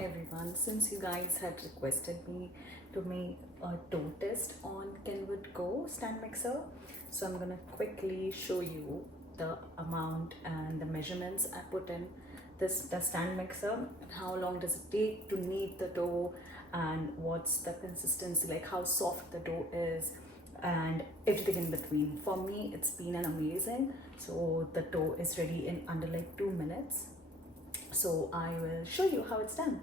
Hi everyone, since you guys had requested me to make a dough test on Kenwood Go Stand Mixer, so I'm gonna quickly show you the amount and the measurements I put in the stand mixer, and how long does it take to knead the dough, and what's the consistency, like how soft the dough is, and everything in between. For me, it's been an amazing. So the dough is ready in under like 2 minutes. So I will show you how it's done.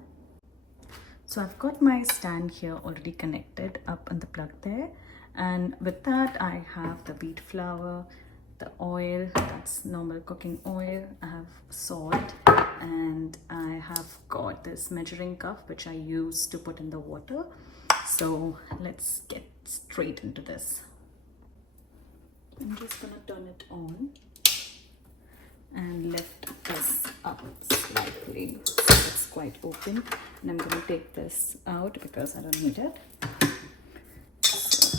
So I've got my stand here already connected up on the plug there, and with that I have the wheat flour, the oil, that's normal cooking oil, I have salt, and I have got this measuring cup which I use to put in the water. So let's get straight into this. I'm just gonna turn it on and lift this up slightly so it's quite open, and I'm going to take this out because I don't need it. So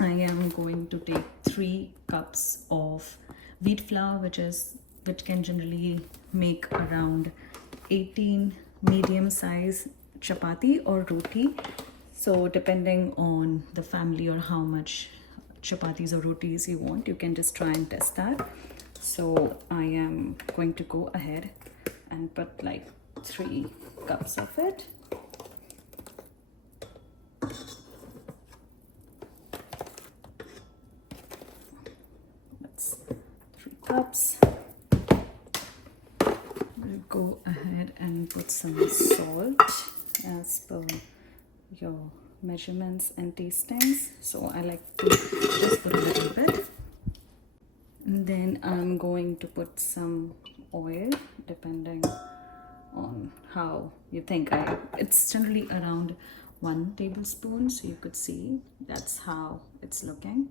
I am going to take 3 cups of wheat flour, which can generally make around 18 medium size chapati or roti. So depending on the family or how much chapatis or rotis you want, you can just try and test that. So I am going to go ahead and put like 3 cups of it. That's 3 cups. We'll go ahead and put some salt as per your measurements and tastings. So I like to just put a little bit. And then I'm going to put some oil, depending on how you think. It's generally around 1 tablespoon, so you could see that's how it's looking.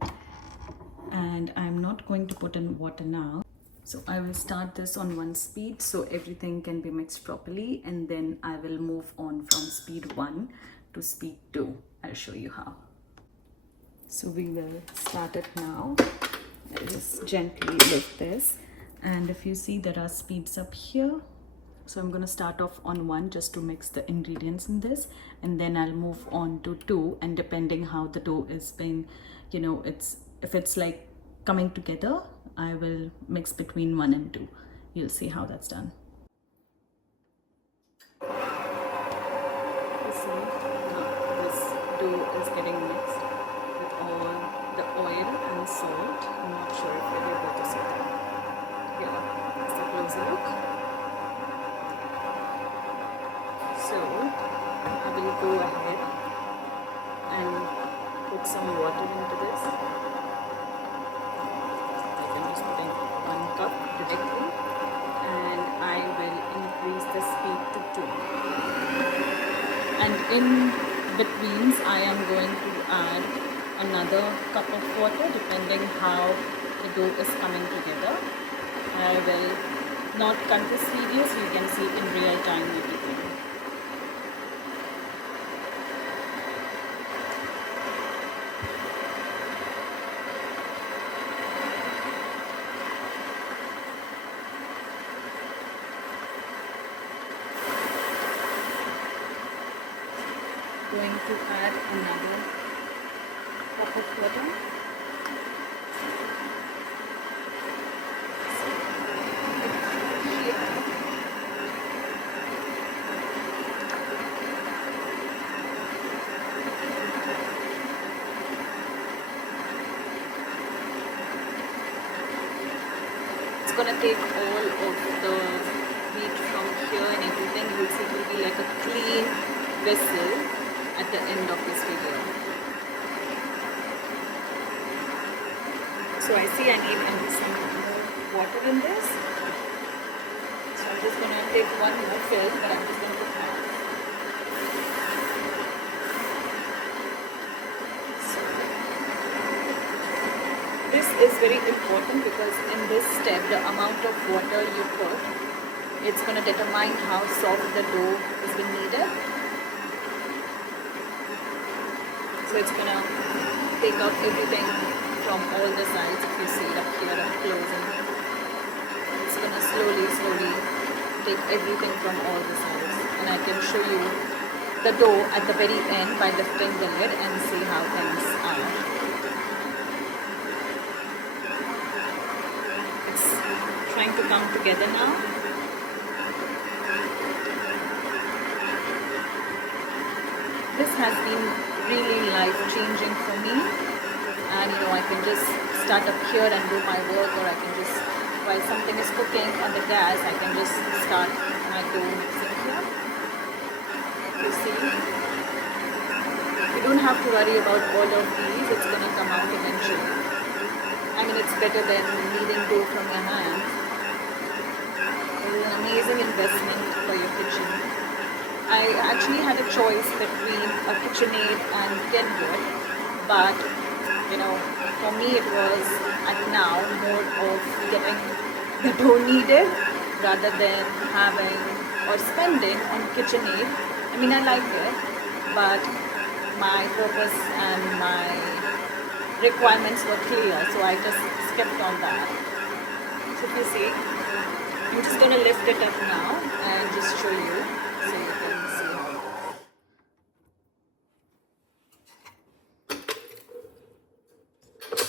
And I'm not going to put in water now. So I will start this on 1 speed so everything can be mixed properly, and then I will move on from speed 1 to speed 2. I'll show you how. So we will start it now. I'll just gently lift this, and if you see, there are speeds up here. So I'm going to start off on 1 just to mix the ingredients in this, and then I'll move on to 2, and depending how the dough is being, if it's like coming together, I will mix between 1 and 2. You'll see how that's done. You see now this dough is getting mixed with all the oil and salt. I'm not sure if you're able to see that. Here is the closer look. So I will go ahead and put some water into this. Like I'm just putting 1 cup directly, and I will increase the speed to 2. And in betweens, I am going to add another cup of water depending how the dough is coming together. I will not cut this video so you can see in real time everything. Going to add another cup of water. It's gonna take all of the wheat from here and everything. You'll see it will be like a clean vessel at the end of this video. So I see I need some water in this. So I'm just going to take 1 more fill, but I'm just going to put half. So this is very important because in this step, the amount of water you put, it's going to determine how soft the dough is being kneaded. So it's gonna take out everything from all the sides. If you see up here, up close, and it's gonna slowly take everything from all the sides. And I can show you the dough at the very end by lifting the lid and see how things are. It's trying to come together now. This has been really life-changing for me, and I can just start up here and do my work, or I can just, while something is cooking on the gas, I can just start my dough mixing here. You see, you don't have to worry about all of these, it's going to come out eventually. I mean, it's better than kneading dough from your hand. It's an amazing investment for your kitchen. I actually had a choice between a KitchenAid and Kenwood, but for me it was at now more of getting the dough kneaded rather than having or spending on KitchenAid. I mean, I like it, but my purpose and my requirements were clear, so I just skipped on that. So if you see, I'm just going to lift it up now and just show you so you can see how it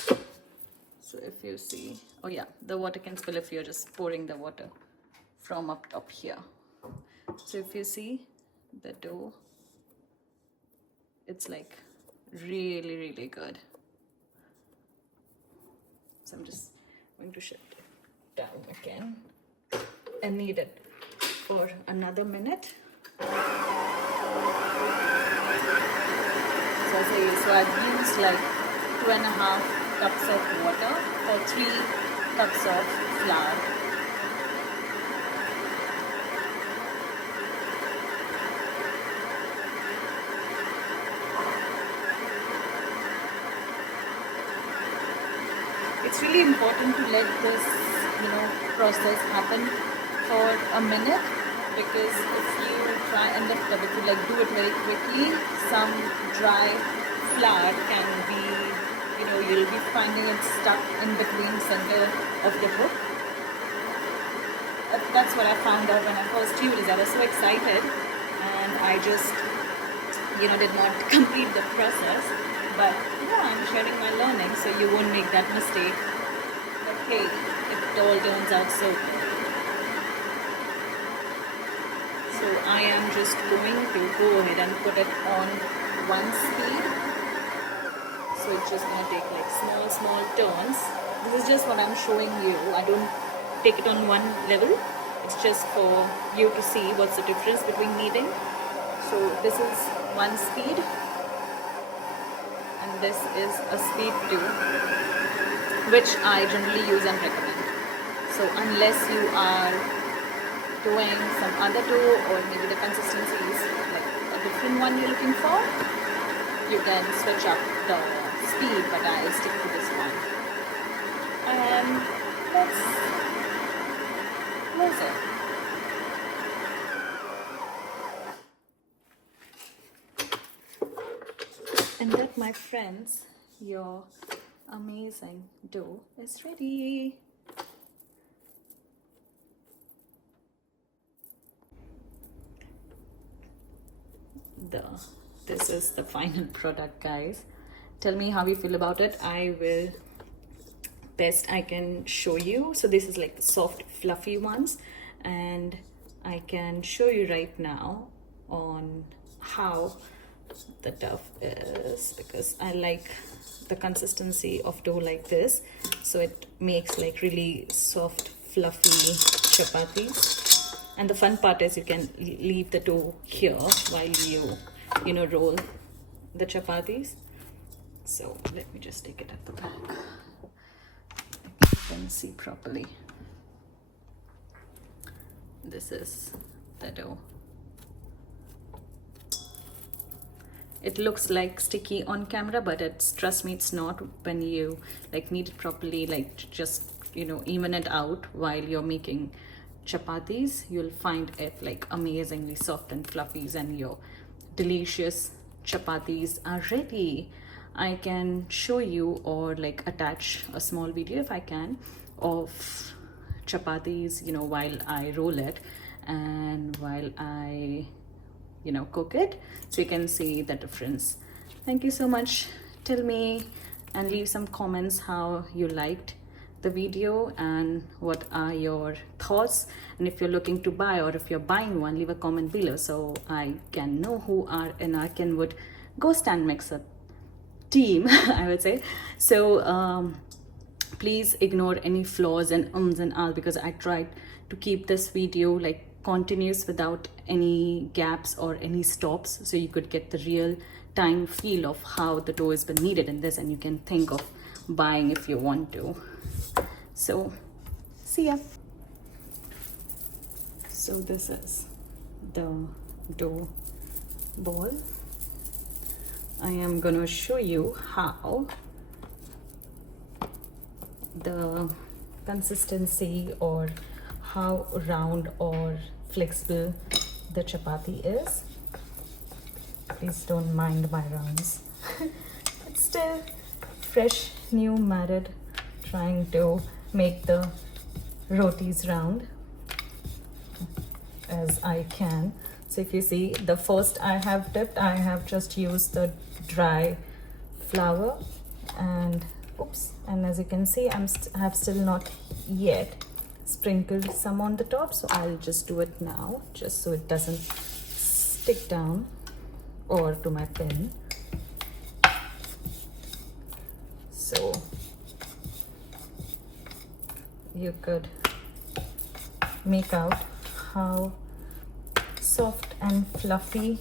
is. So if you see, oh yeah, the water can spill if you're just pouring the water from up top here. So if you see the dough, it's like really, really good. So I'm just going to shift it down again and knead it for another minute. So I've used like 2.5 cups of water or 3 cups of flour. It's really important to let this, process happen for a minute, because if you try and lift up, if you do it very quickly, some dry flour can be, you'll be finding it stuck in between center of the hook. That's what I found out when I first used it. I was so excited and I just, did not complete the process. But I'm sharing my learning so you won't make that mistake. But hey, it all turns out so good. So I am just going to go ahead and put it on 1 speed. So it's just going to take like small turns. This is just what I'm showing you. I don't take it on one level. It's just for you to see what's the difference between kneading. So this is 1 speed. This is a speed 2, which I generally use and recommend. So unless you are doing some other dough, or maybe the consistency is like a different one you're looking for, you can switch up the speed, but I stick to this one. And let's close it. And that, my friends, your amazing dough is ready. This is the final product, guys. Tell me how you feel about it. I will best I can show you. So this is like the soft fluffy ones, and I can show you right now on how the dough is, because I like the consistency of dough like this, so it makes like really soft fluffy chapatis. And the fun part is you can leave the dough here while you roll the chapatis. So let me just take it at the back, you can see properly. This is the dough. It looks like sticky on camera, but trust me, it's not. When you knead it properly, just even it out while you're making chapatis, you'll find it amazingly soft and fluffy, and your delicious chapatis are ready. I can show you or attach a small video if I can of chapatis while I roll it and while I cook it, so you can see the difference. Thank you so much. Tell me and leave some comments how you liked the video and what are your thoughts, and if you're looking to buy or if you're buying one, leave a comment below so I can know who are in our Kenwood Go Stand Mixer team. I would say so. Please ignore any flaws and ums and ahs, because I tried to keep this video like continuous without any gaps or any stops, so you could get the real time feel of how the dough has been kneaded in this, and you can think of buying if you want to. So see ya. So this is the dough ball. I am gonna show you how the consistency or how round or flexible the chapati is. Please don't mind my rounds. It's still fresh, new, married, trying to make the rotis round as I can. So if you see, the first I have dipped, I have just used the dry flour, and oops, and as you can see, I have still not yet sprinkled some on the top, so I'll just do it now, just so it doesn't stick down or to my pen. So you could make out how soft and fluffy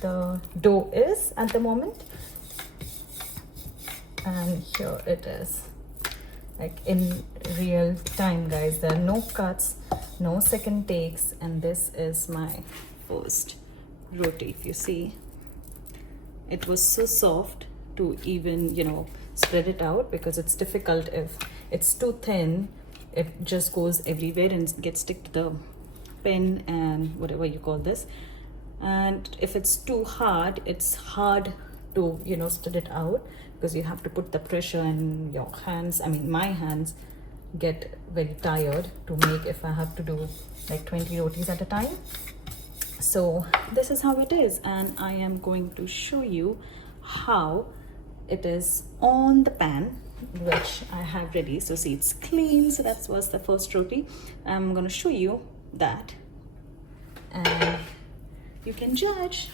the dough is at the moment. And here it is, like in real time, guys. There are no cuts, no second takes, and this is my first roti. If you see, it was so soft to even spread it out, because it's difficult if it's too thin. It just goes everywhere and gets stick to the pen and whatever you call this. And if it's too hard, it's hard to spread it out, because you have to put the pressure, and your hands, I mean my hands, get very tired to make if I have to do like 20 rotis at a time. So this is how it is, and I am going to show you how it is on the pan, which I have ready. So see, it's clean. So that was the first roti. I'm going to show you that, and you can judge.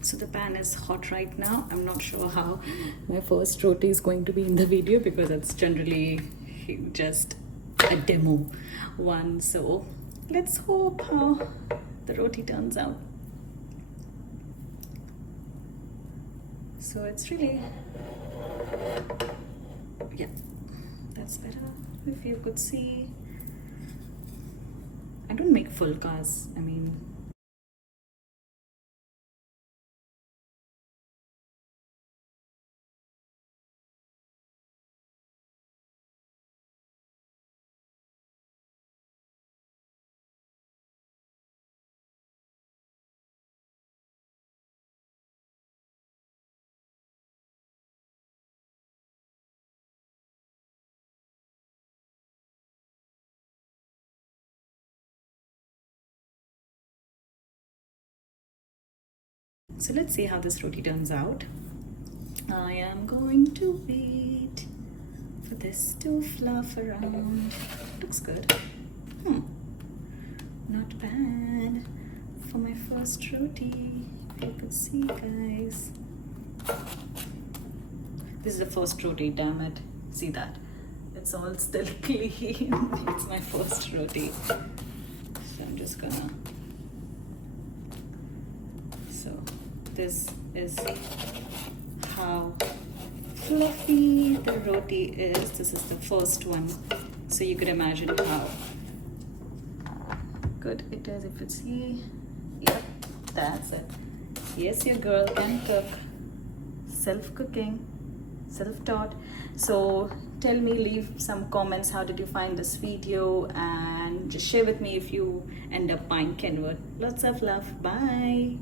So the pan is hot right now. I'm not sure how my first roti is going to be in the video, because it's generally just a demo one. So let's hope how the roti turns out. So it's really, yeah, that's better. If you could see, I don't make full cars. I mean, so let's see how this roti turns out. I am going to wait for this to fluff around. Looks good. Not bad for my first roti. If you could see, guys. This is the first roti, damn it. See that? It's all still clean. It's my first roti. So I'm just gonna. So this is how fluffy the roti is. This is the first one. So you could imagine how good it is. If you see, yep, that's it. Yes, your girl can cook. Self-cooking, self-taught. So tell me, leave some comments, how did you find this video, and just share with me if you end up buying Kenwood. Lots of love. Bye.